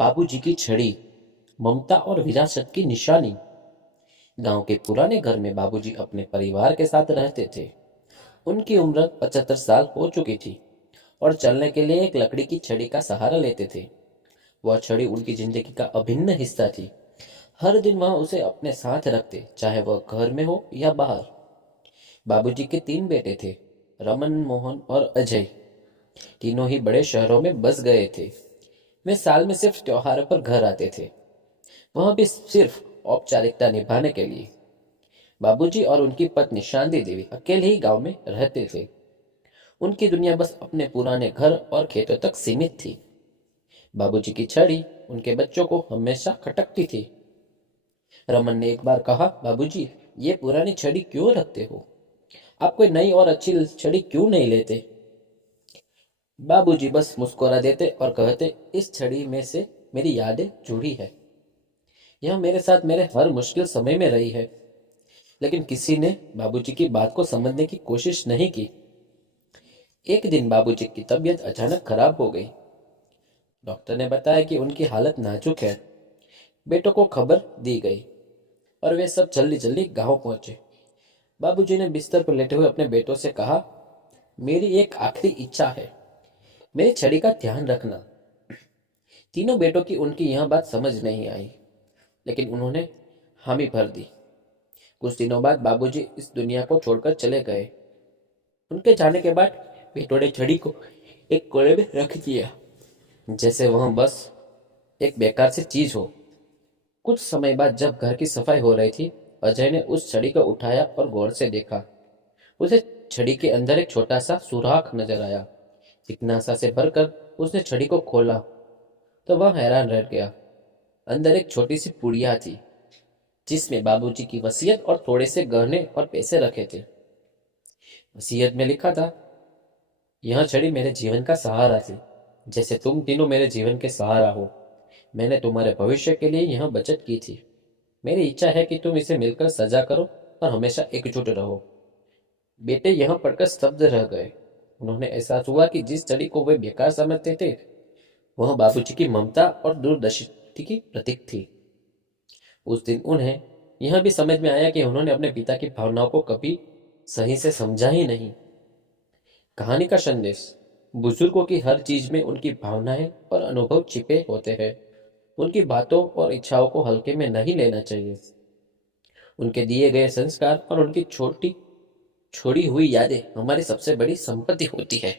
बाबूजी की छड़ी, ममता और विरासत की निशानी। गांव के पुराने घर में बाबूजी अपने परिवार के साथ रहते थे। उनकी उम्र 75 साल हो चुकी थी और चलने के लिए एक लकड़ी की छड़ी का सहारा लेते थे। वह छड़ी उनकी जिंदगी का अभिन्न हिस्सा थी। हर दिन वह उसे अपने साथ रखते, चाहे वह घर में हो या बाहर। बाबूजी के 3 बेटे थे, रमन, मोहन और अजय। तीनों ही बड़े शहरों में बस गए थे। वे साल में सिर्फ त्योहारों पर घर आते थे, वह भी सिर्फ औपचारिकता निभाने के लिए। बाबूजी और उनकी पत्नी शांति देवी अकेले ही गांव में रहते थे। उनकी दुनिया बस अपने पुराने घर और खेतों तक सीमित थी। बाबूजी की छड़ी उनके बच्चों को हमेशा खटकती थी। रमन ने एक बार कहा, बाबूजी, ये पुरानी छड़ी क्यों रखते हो? आप कोई नई और अच्छी छड़ी क्यों नहीं लेते? बाबूजी बस मुस्कुरा देते और कहते, इस छड़ी में से मेरी यादें जुड़ी है। यह मेरे साथ मेरे हर मुश्किल समय में रही है। लेकिन किसी ने बाबूजी की बात को समझने की कोशिश नहीं की। एक दिन बाबूजी की तबीयत अचानक खराब हो गई। डॉक्टर ने बताया कि उनकी हालत नाजुक है। बेटों को खबर दी गई और वे सब जल्दी जल्दी गांव पहुंचे। बाबूजी ने बिस्तर पर लेटे हुए अपने बेटों से कहा, मेरी एक आखिरी इच्छा है, मेरी छड़ी का ध्यान रखना। तीनों बेटों की उनकी यह बात समझ नहीं आई, लेकिन उन्होंने हामी भर दी। कुछ दिनों बाद बाबूजी इस दुनिया को छोड़कर चले गए। उनके जाने के बाद बेटों ने छड़ी को एक कोने में रख दिया, जैसे वह बस एक बेकार सी चीज हो। कुछ समय बाद जब घर की सफाई हो रही थी, अजय ने उस छड़ी को उठाया और गौर से देखा। उसे छड़ी के अंदर एक छोटा सा सुराख नजर आया। जिज्ञासा से भरकर उसने छड़ी को खोला तो वह हैरान रह गया। अंदर एक छोटी सी पुड़िया थी, जिसमें बाबूजी की वसीयत और थोड़े से गहने और पैसे रखे थे। वसीयत में लिखा था, यह छड़ी मेरे जीवन का सहारा थी, जैसे तुम तीनों मेरे जीवन के सहारा हो। मैंने तुम्हारे भविष्य के लिए यह बचत की थी। मेरी इच्छा है कि तुम इसे मिलकर सजा करो और हमेशा एकजुट रहो। बेटे यह पढ़कर स्तब्ध रह गए। उन्होंने एहसास हुआ कि जिस छड़ी को वे बेकार समझते थे, वह बाबूजी की ममता और दूरदर्शी की प्रतीक थी। उस दिन उन्हें यह भी समझ में आया कि उन्होंने अपने पिता की भावनाओं को कभी सही से समझा ही नहीं। कहानी का संदेश, बुजुर्गों की हर चीज में उनकी भावनाएं और अनुभव छिपे होते हैं। उनकी बातों और इच्छाओं को हल्के में नहीं लेना चाहिए। उनके दिए गए संस्कार और उनकी छोटी छोड़ी हुई यादें हमारी सबसे बड़ी संपत्ति होती है।